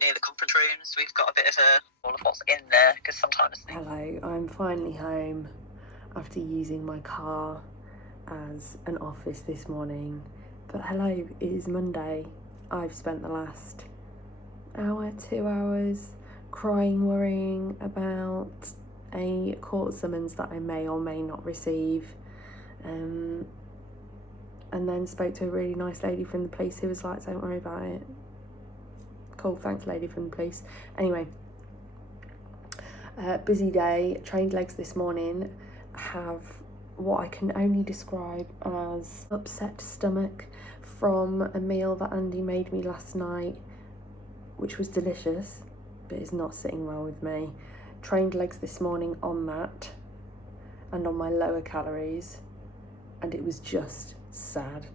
near the conference rooms. We've got a bit of all of what's in there, because sometimes... Hello, I'm finally home after using my car as an office this morning. But hello, it is Monday. I've spent the last hour, 2 hours crying, worrying about a court summons that I may or may not receive. And then spoke to a really nice lady from the police who was like, don't worry about it. Cool, thanks lady from the police. Anyway, busy day, trained legs this morning, have what I can only describe as upset stomach from a meal that Andy made me last night, which was delicious, but is not sitting well with me. Trained legs this morning on that and on my lower calories, and it was just sad.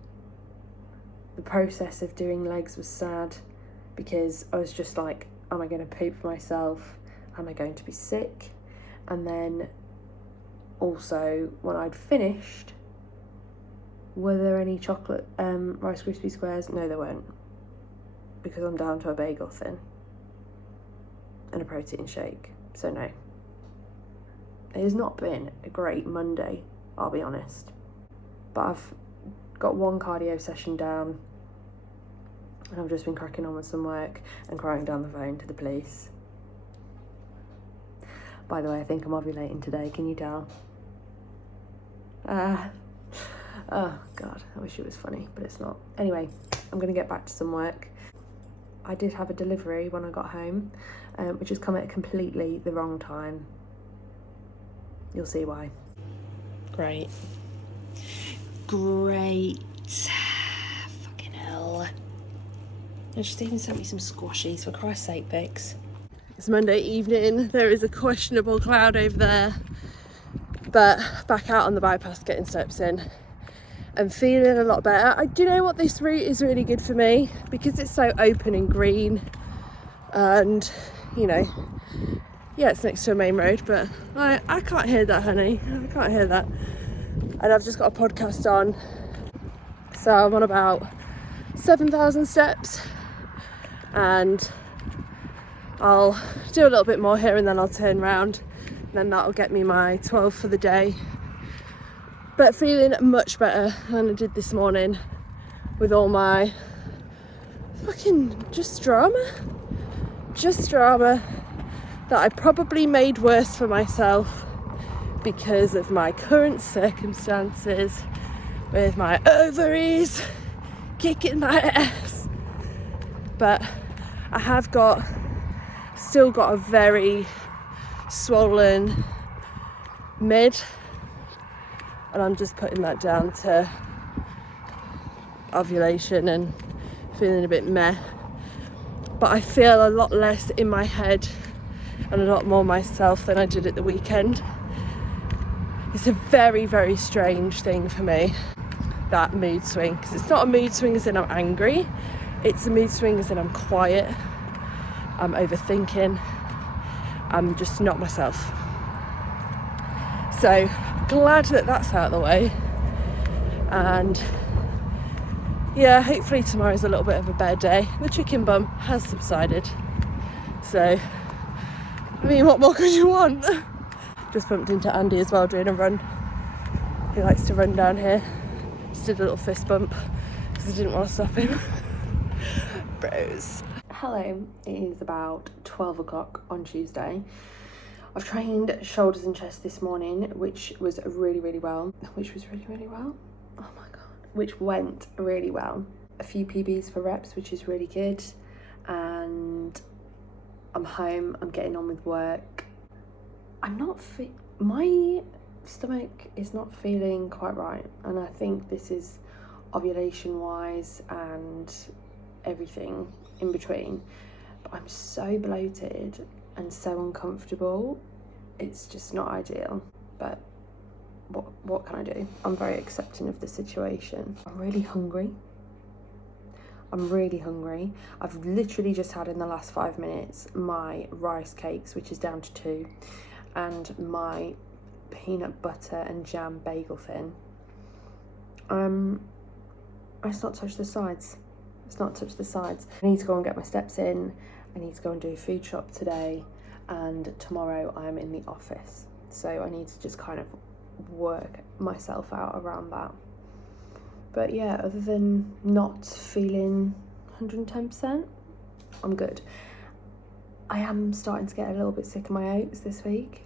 The process of doing legs was sad because I was just like, am I going to poop myself? Am I going to be sick? And then also, when I'd finished, were there any chocolate Rice Krispie squares? No, there weren't, because I'm down to a bagel thin and a protein shake. So no. It has not been a great Monday, I'll be honest. But I've got one cardio session down and I've just been cracking on with some work and crying down the phone to the police. By the way, I think I'm ovulating today, can you tell? Oh God, I wish it was funny, but it's not. Anyway, I'm gonna get back to some work. I did have a delivery when I got home, which has come at completely the wrong time. You'll see why. Great. Fucking hell. I just even sent me some squashies, for Christ's sake, Vix. It's Monday evening. There is a questionable cloud over there. But back out on the bypass, getting steps in. I'm feeling a lot better. Do you know what? This route is really good for me because it's so open and green. And, you know, yeah, it's next to a main road, but I can't hear that, honey. I can't hear that. And I've just got a podcast on. So I'm on about 7,000 steps. And I'll do a little bit more here and then I'll turn around. And then that'll get me my 12 for the day. But feeling much better than I did this morning with all my fucking just drama that I probably made worse for myself because of my current circumstances with my ovaries kicking my ass. But I have still got a very swollen mid, and I'm just putting that down to ovulation and feeling a bit meh. But I feel a lot less in my head and a lot more myself than I did at the weekend. It's a very, very strange thing for me, that mood swing, because it's not a mood swing as in I'm angry, it's a mood swing as in I'm quiet, I'm overthinking, I'm just not myself. So glad that that's out of the way, and yeah, hopefully tomorrow's a little bit of a better day. The chicken bum has subsided, so I mean, what more could you want? Just bumped into Andy as well doing a run. He likes to run down here. Just did a little fist bump because I didn't want to stop him. Bros. Hello, it is about 12 o'clock on Tuesday. I've trained shoulders and chest this morning, which was really, really well. Oh my God. Which went really well. A few PBs for reps, which is really good. And I'm home, I'm getting on with work. My stomach is not feeling quite right. And I think this is ovulation wise and everything in between. But I'm so bloated and so uncomfortable. It's just not ideal. But what can I do? I'm very accepting of the situation. I'm really hungry. I've literally just had in the last 5 minutes my rice cakes, which is down to 2, and my peanut butter and jam bagel thin. It's not touched the sides. I need to go and get my steps in I need to go and do a food shop today, and tomorrow I'm in the office. So I need to just kind of work myself out around that. But yeah, other than not feeling 110%, I'm good. I am starting to get a little bit sick of my oats this week.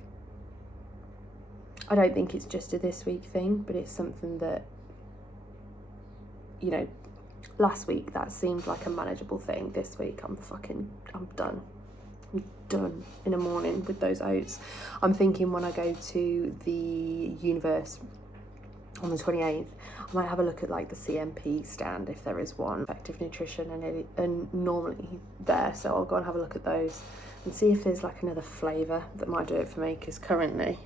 I don't think it's just a this week thing, but it's something that, you know, last week that seemed like a manageable thing. This week I'm done. I'm done in the morning with those oats. I'm thinking when I go to the universe on the 28th, I might have a look at like the CMP stand if there is one, Effective Nutrition, and normally there, so I'll go and have a look at those and see if there's like another flavour that might do it for me, because currently.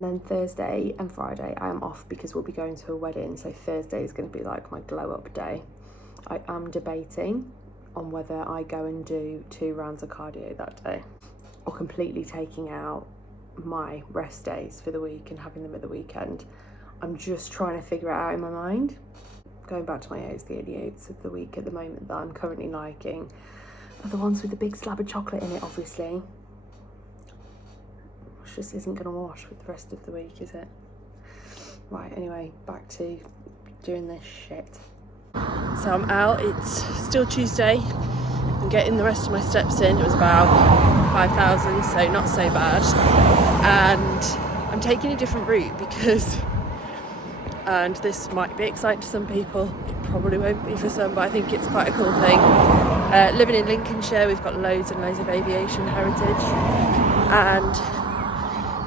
Then Thursday and Friday I am off because we'll be going to a wedding, so Thursday is going to be like my glow up day. I am debating on whether I go and do 2 rounds of cardio that day, or completely taking out my rest days for the week and having them at the weekend. I'm just trying to figure it out in my mind. Going back to my oats, the only oats of the week at the moment that I'm currently liking are the ones with the big slab of chocolate in it, obviously. Which just isn't going to wash with the rest of the week, is it? Right, anyway, back to doing this shit. So I'm out, it's still Tuesday. I'm getting the rest of my steps in. It was about 5,000, so not so bad. And I'm taking a different route because, and this might be exciting to some people, it probably won't be for some, but I think it's quite a cool thing. Living in Lincolnshire, we've got loads and loads of aviation heritage, and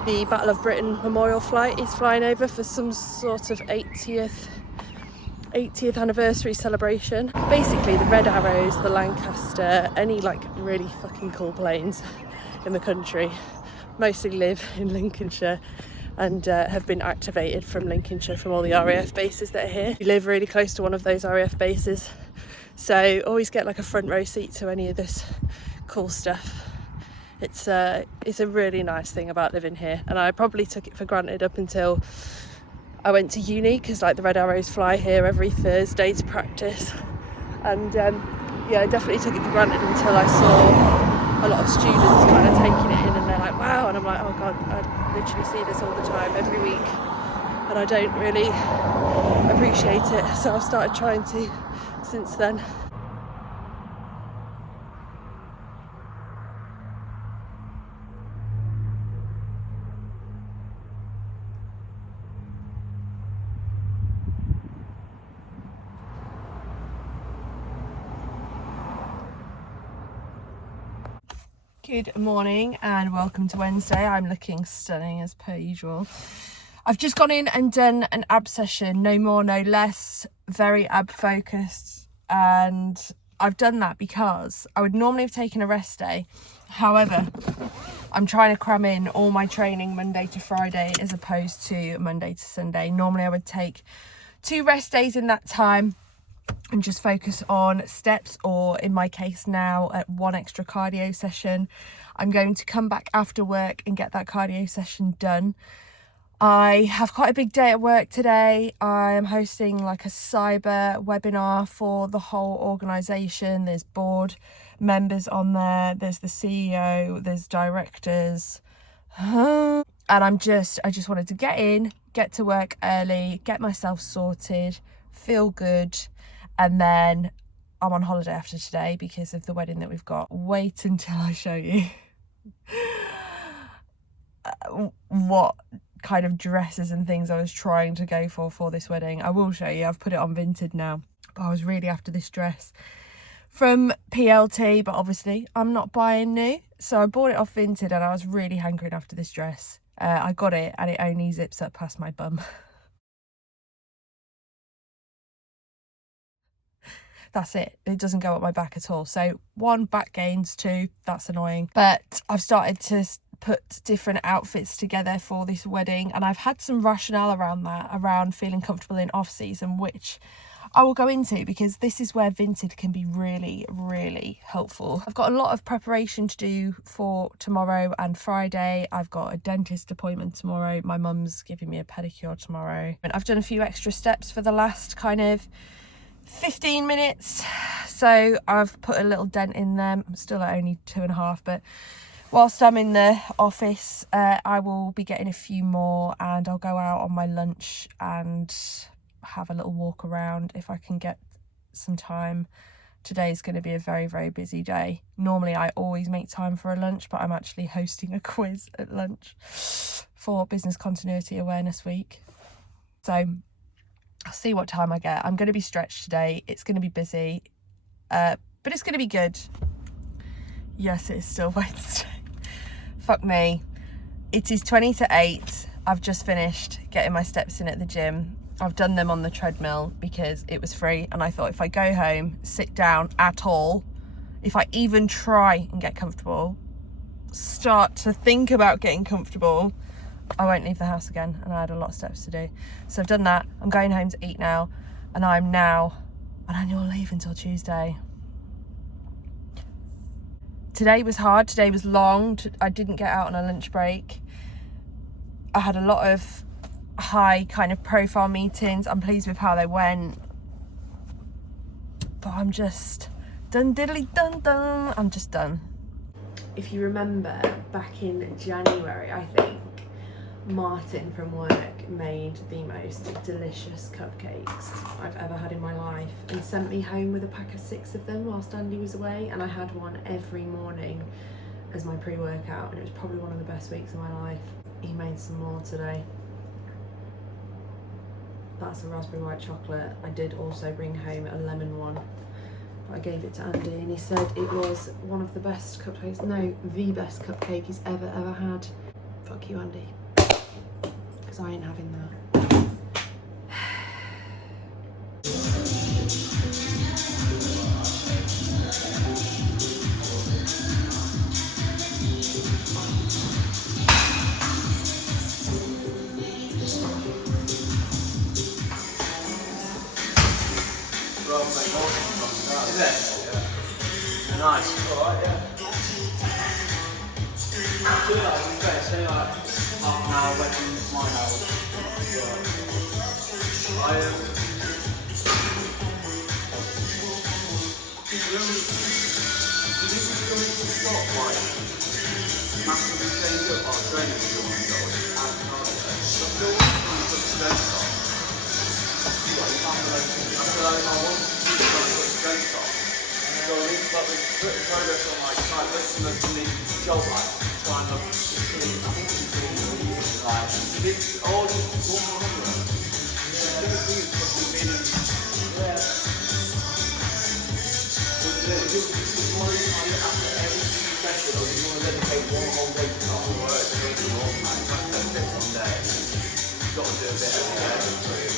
the Battle of Britain memorial flight is flying over for some sort of 80th anniversary celebration. Basically the Red Arrows, the Lancaster, any like really fucking cool planes in the country mostly live in Lincolnshire and have been activated from Lincolnshire from all the RAF bases that are here. We live really close to one of those RAF bases, so always get like a front row seat to any of this cool stuff. It's a really nice thing about living here, and I probably took it for granted up until I went to uni, because like the Red Arrows fly here every Thursday to practice, and yeah, I definitely took it for granted until I saw a lot of students kind of taking it in, and they're like, wow, and I'm like, oh god, I literally see this all the time every week and I don't really appreciate it, so I've started trying to since then. Good morning and welcome to Wednesday. I'm looking stunning as per usual. I've just gone in and done an ab session, no more, no less, very ab focused, and I've done that because I would normally have taken a rest day. However, I'm trying to cram in all my training Monday to Friday as opposed to Monday to Sunday. Normally I would take 2 rest days in that time and just focus on steps, or in my case now, at 1 extra cardio session. I'm going to come back after work and get that cardio session done. I have quite a big day at work today. I am hosting like a cyber webinar for the whole organisation. There's board members on there, there's the CEO, there's directors, and I just wanted to get to work early, get myself sorted, feel good, and then I'm on holiday after today because of the wedding that we've got. Wait until I show you what kind of dresses and things I was trying to go for this wedding. I will show you. I've put it on Vinted now, but I was really after this dress from PLT, but obviously I'm not buying new, so I bought it off Vinted and I was really hankering after this dress. I got it and it only zips up past my bum. That's it. It doesn't go up my back at all. So 1, back gains, 2, that's annoying. But I've started to put different outfits together for this wedding, and I've had some rationale around that, around feeling comfortable in off season, which I will go into because this is where Vinted can be really, really helpful. I've got a lot of preparation to do for tomorrow and Friday. I've got a dentist appointment tomorrow. My mum's giving me a pedicure tomorrow. And I've done a few extra steps for the last kind of 15 minutes. So I've put a little dent in them. I'm still at only 2.5, but whilst I'm in the office, I will be getting a few more, and I'll go out on my lunch and have a little walk around if I can get some time. Today's going to be a very, very busy day. Normally I always make time for a lunch, but I'm actually hosting a quiz at lunch for Business Continuity Awareness Week. So I'll see what time I get. I'm going to be stretched today. It's going to be busy, but it's going to be good. Yes, it is still Wednesday. Fuck me. It is 20 to 8. I've just finished getting my steps in at the gym. I've done them on the treadmill because it was free, and I thought if I go home, sit down at all, if I even try and get comfortable, start to think about getting comfortable, I won't leave the house again, and I had a lot of steps to do. So I've done that. I'm going home to eat now, and I'm now on annual leave until Tuesday. Today was hard. Today was long. I didn't get out on a lunch break. I had a lot of high kind of profile meetings. I'm pleased with how they went, but I'm just done diddly dun dun. I'm just done. If you remember back in January, I think Martin from work made the most delicious cupcakes I've ever had in my life and sent me home with a pack of 6 of them whilst Andy was away, and I had one every morning as my pre-workout, and it was probably one of the best weeks of my life. He made some more today. That's a raspberry white chocolate. I did also bring home a lemon one. I gave it to Andy and he said it was one of the best cupcakes, no, the best cupcake he's ever had. Fuck you, Andy, because I ain't having that. Is it? Yeah. Nice. Alright, yeah. Do that, to be fair, say like half an hour away from my house. I you think we're going to stop like massively change up our training and stuff and still want to put strength on. I feel like I want to put strength on. So I think like the progress on like side lifting and the job like trying to complete, I think it's really like it's all just 100. The thing is fucking meaning. Yeah. It's more like after every session or you want to dedicate one whole day to not work to make it all night. You can't do it one day. You've got to do a bit every day.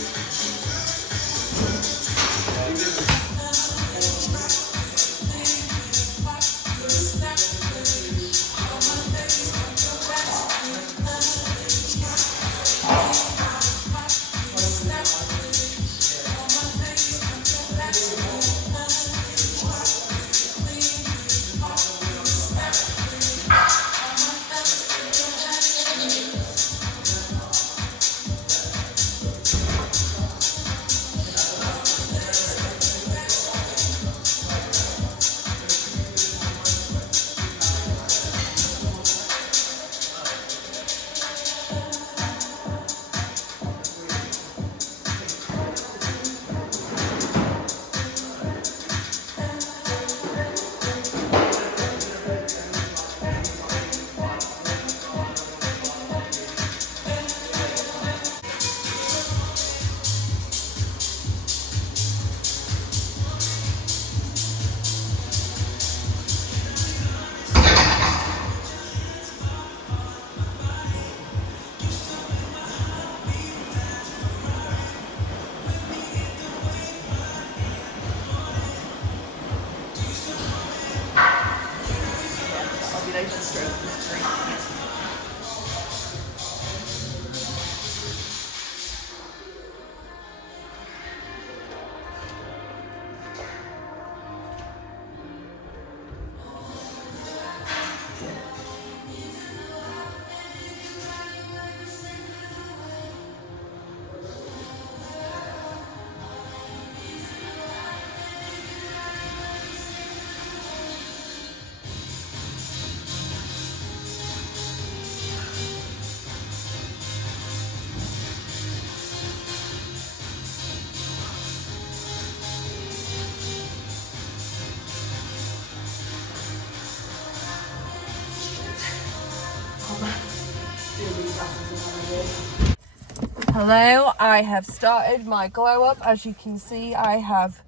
Hello, I have started my glow up. As you can see, I have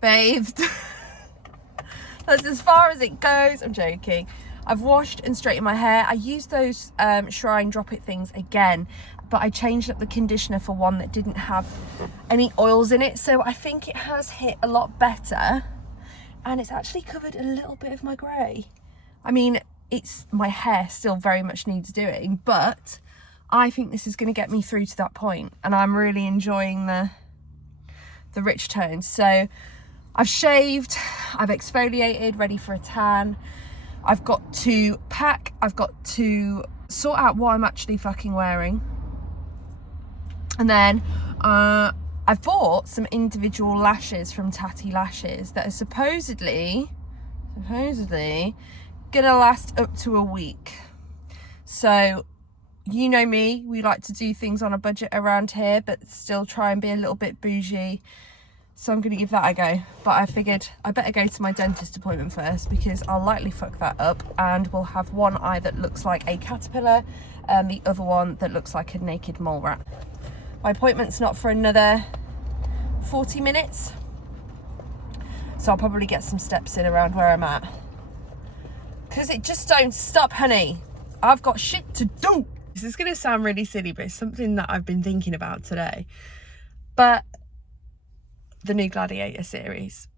bathed. That's as far as it goes. I'm joking. I've washed and straightened my hair. I used those Shrine Drop It things again, but I changed up the conditioner for one that didn't have any oils in it. So I think it has hit a lot better, and it's actually covered a little bit of my grey. I mean, my hair still very much needs doing, but I think this is going to get me through to that point, and I'm really enjoying the rich tones. So I've shaved, I've exfoliated, ready for a tan. I've got to pack, I've got to sort out what I'm actually fucking wearing. And then I've bought some individual lashes from Tatty Lashes that are supposedly gonna last up to a week. So you know me, we like to do things on a budget around here, but still try and be a little bit bougie. So I'm gonna give that a go. But I figured I better go to my dentist appointment first, because I'll likely fuck that up, and we'll have one eye that looks like a caterpillar and the other one that looks like a naked mole rat. My appointment's not for another 40 minutes. So I'll probably get some steps in around where I'm at. Because it just don't stop, honey. I've got shit to do. This is going to sound really silly, but it's something that I've been thinking about today. But the new Gladiator series.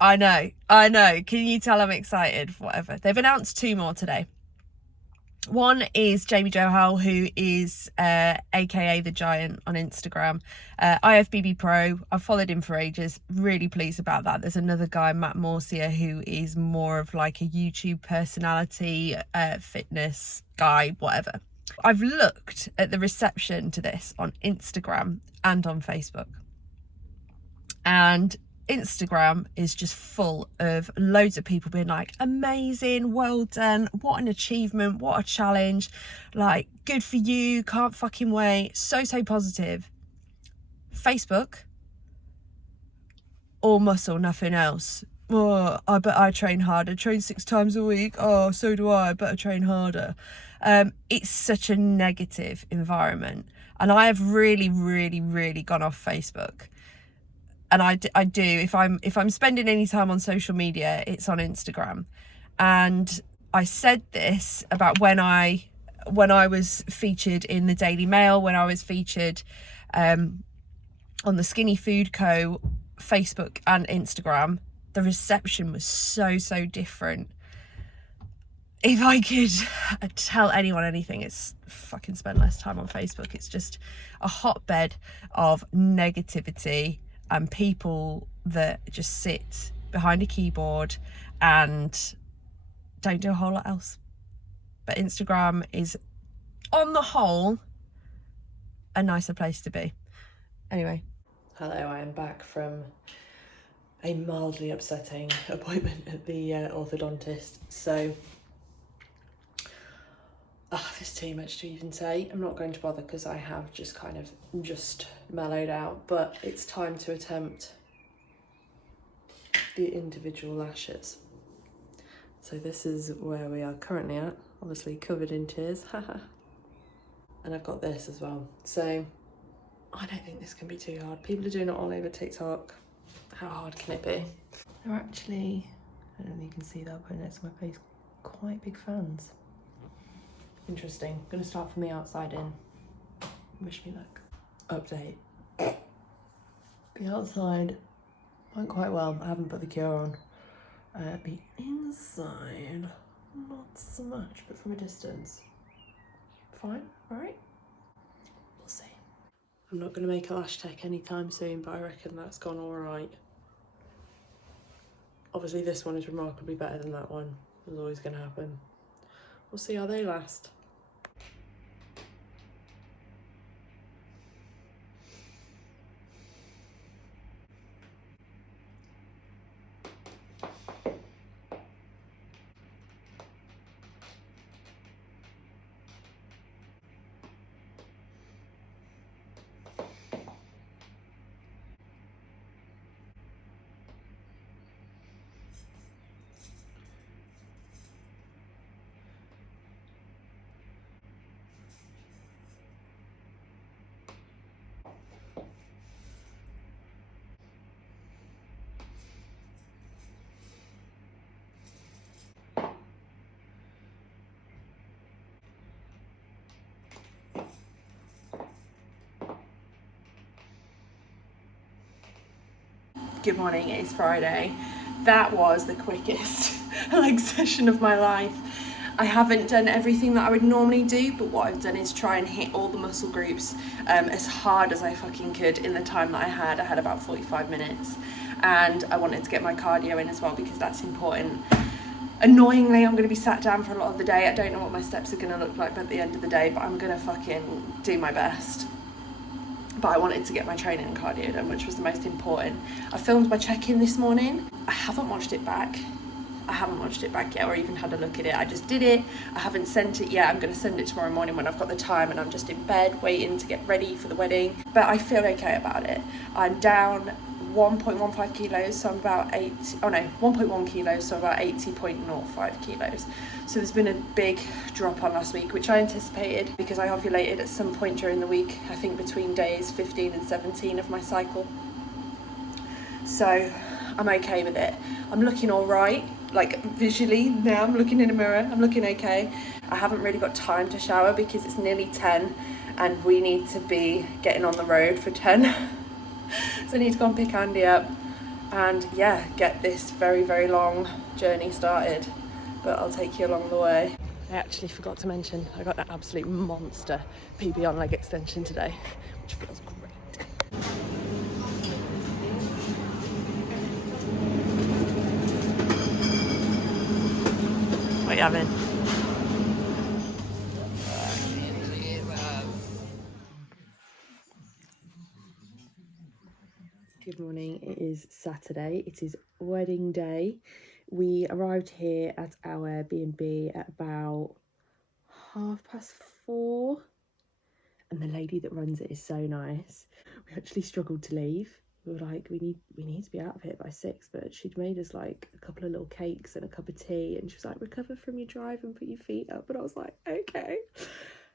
I know. Can you tell I'm excited? Whatever. They've announced 2 more today. One is Jamie Johal, who is aka The Giant on Instagram. IFBB Pro. I've followed him for ages. Really pleased about that. There's another guy, Matt Morsia, who is more of like a YouTube personality, fitness guy, whatever. I've looked at the reception to this on Instagram and on Facebook. And Instagram is just full of loads of people being like, amazing, well done, what an achievement, what a challenge, like, good for you, can't fucking wait, so positive. Facebook, all muscle, nothing else. Oh, I bet I train harder, train 6 times a week, oh, so do I better train harder. It's such a negative environment, and I have really gone off Facebook. And I do, if I'm spending any time on social media, it's on Instagram. And I said this about when I was featured in the Daily Mail, when I was featured on the Skinny Food Co. Facebook and Instagram. The reception was so different. If I could tell anyone anything, it's fucking spend less time on Facebook. It's just a hotbed of negativity and people that just sit behind a keyboard and don't do a whole lot else. But Instagram is, on the whole, a nicer place to be. Anyway. Hello, I am back from a mildly upsetting appointment at the orthodontist. So, there's too much to even say. I'm not going to bother because I have just kind of mellowed out, but it's time to attempt the individual lashes. So this is where we are currently at, obviously covered in tears, haha. And I've got this as well. So I don't think this can be too hard. People are doing it all over TikTok. How hard can it be? They're actually, I don't know if you can see that, but next to my face, quite big fans. Interesting. I'm gonna start from the outside in. Wish me luck. Update. The outside went quite well. I haven't put the cure on. The inside, not so much, but from a distance. Fine, right? We'll see. I'm not gonna make a lash tech anytime soon, but I reckon that's gone all right. Obviously this one is remarkably better than that one. It was always gonna happen. We'll see how they last. Good morning, it's Friday. That was the quickest leg session of my life. I haven't done everything that I would normally do, but what I've done is try and hit all the muscle groups as hard as I fucking could in the time that I had. I had about 45 minutes, and I wanted to get my cardio in as well because that's important. Annoyingly, I'm going to be sat down for a lot of the day. I don't know what my steps are going to look like at the end of the day, but I'm going to fucking do my best. But I wanted to get my training and cardio done, which was the most important. I filmed my check-in this morning. I haven't watched it back. Yet or even had a look at it. I just did it. I haven't sent it yet. I'm going to send it tomorrow morning when I've got the time and I'm just in bed waiting to get ready for the wedding. But I feel okay about it. I'm down 1.15 kilos, so I'm about 1.1 kilos, so about 80.05 kilos. So there's been a big drop on last week, which I anticipated because I ovulated at some point during the week, I think between days 15 and 17 of my cycle. So I'm okay with it. I'm looking all right, like visually now. I'm looking in a mirror, I'm looking okay. I haven't really got time to shower because it's nearly 10 and we need to be getting on the road for 10. So I need to go and pick Andy up and yeah, get this very, very long journey started. But I'll take you along the way. I actually forgot to mention I got that absolute monster PB on leg extension today, which feels great. What are you having? Good morning, it is Saturday, it is wedding day. We arrived here at our B&B at about 4:30 and the lady that runs it is so nice. We actually struggled to leave. We were like, we need to be out of here by 6, but she'd made us like a couple of little cakes and a cup of tea and she was like, recover from your drive and put your feet up, and I was like, okay.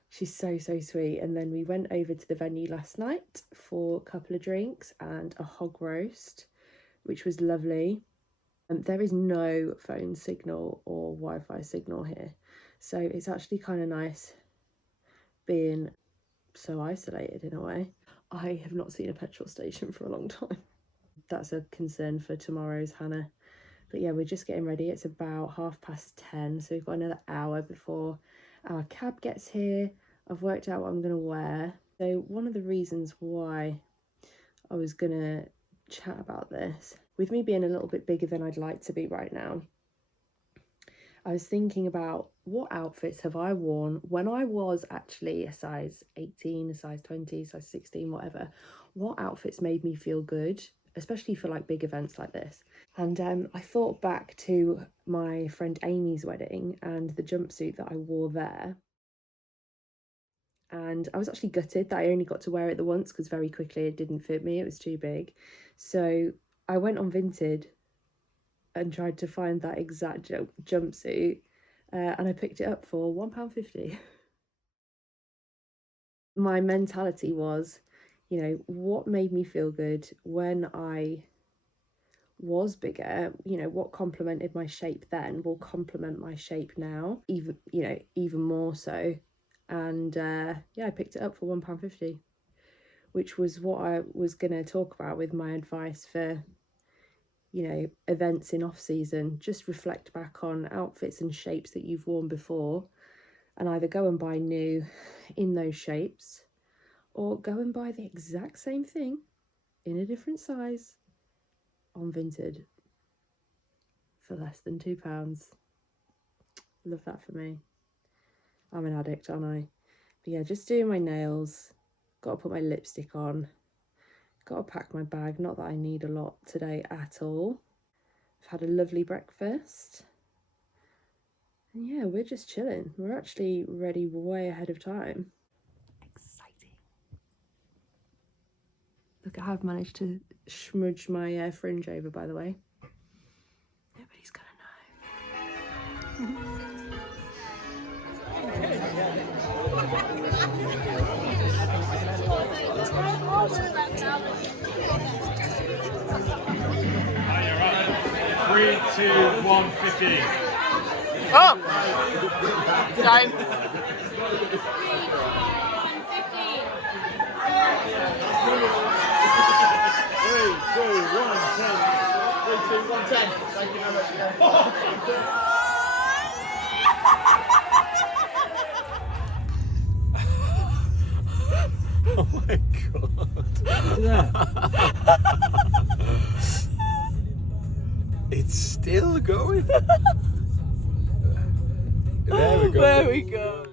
She's so sweet. And then we went over to the venue last night for a couple of drinks and a hog roast, which was lovely. There is no phone signal or Wi-Fi signal here, so it's actually kind of nice being so isolated in a way. I have not seen a petrol station for a long time. That's a concern for tomorrow's Hannah. But yeah, we're just getting ready. It's about 10:30, so we've got another hour before our cab gets here. I've worked out what I'm going to wear. So one of the reasons why I was going to chat about this, with me being a little bit bigger than I'd like to be right now, I was thinking about what outfits have I worn when I was actually a size 18, a size 20, size 16, whatever. What outfits made me feel good, especially for like big events like this. And I thought back to my friend Amy's wedding and the jumpsuit that I wore there. And I was actually gutted that I only got to wear it the once because very quickly it didn't fit me, it was too big. So I went on Vinted and tried to find that exact jumpsuit and I picked it up for £1.50. My mentality was, you know, what made me feel good when I was bigger, you know, what complemented my shape then will complement my shape now, even more so. And yeah, I picked it up for £1.50, which was what I was going to talk about with my advice for, you know, events in off season. Just reflect back on outfits and shapes that you've worn before and either go and buy new in those shapes or go and buy the exact same thing in a different size on Vinted for less than £2. Love that for me. I'm an addict, aren't I? But yeah, just doing my nails, got to put my lipstick on, got to pack my bag. Not that I need a lot today at all. I've had a lovely breakfast. And yeah, we're just chilling. We're actually ready way ahead of time. Exciting. Look at how I've managed to smudge my fringe over, by the way. Nobody's gonna know. Three, two, 1, 15. Oh! Sorry. Thank you very much. Oh my god. It's still going. There we go. There we go.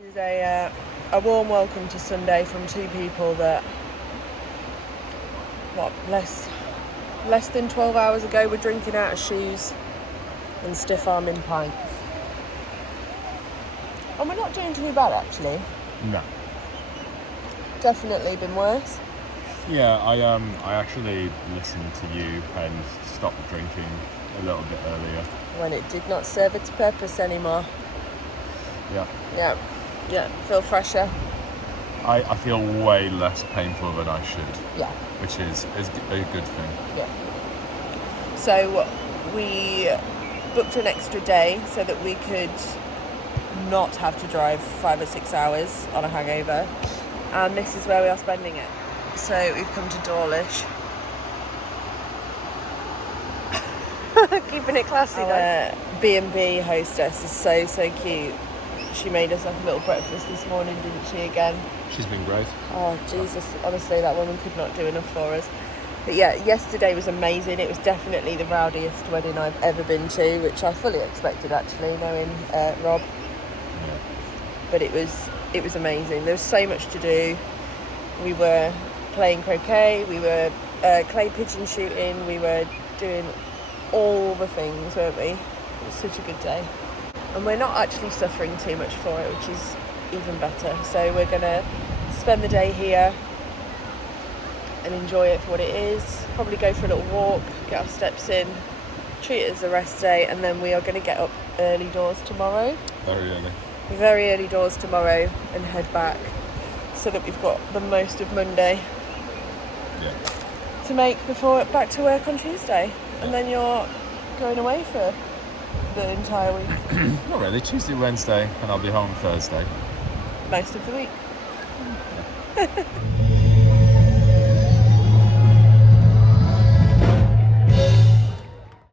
This is a warm welcome to Sunday from two people that, less than 12 hours ago were drinking out of shoes and stiff-arming pints. And we're not doing too bad, actually. No. Definitely been worse. Yeah, I actually listened to you and stopped drinking a little bit earlier. When it did not serve its purpose anymore. Yeah. Yeah, feel fresher. I feel way less painful than I should. Yeah. Which is a good thing. Yeah. So we booked an extra day so that we could not have to drive 5 or 6 hours on a hangover, and this is where we are spending it. So we've come to Dawlish. Keeping it classy, Our B&B hostess is so cute. She made us like a little breakfast this morning, didn't she, again? She's been great. Oh, Jesus, honestly, that woman could not do enough for us. But yeah, yesterday was amazing. It was definitely the rowdiest wedding I've ever been to, which I fully expected, actually, knowing Rob. Yeah. But it was amazing. There was so much to do. We were playing croquet, we were clay pigeon shooting, we were doing all the things, weren't we? It was such a good day. And we're not actually suffering too much for it, which is even better. So we're gonna spend the day here and enjoy it for what it is. Probably go for a little walk, get our steps in, treat it as a rest day, and then we are going to get up early doors tomorrow. Very early doors tomorrow, and head back so that we've got the most of Monday to make before back to work on Tuesday. And then you're going away for the entire week. Not really. Tuesday, Wednesday, and I'll be home Thursday. Most of the week.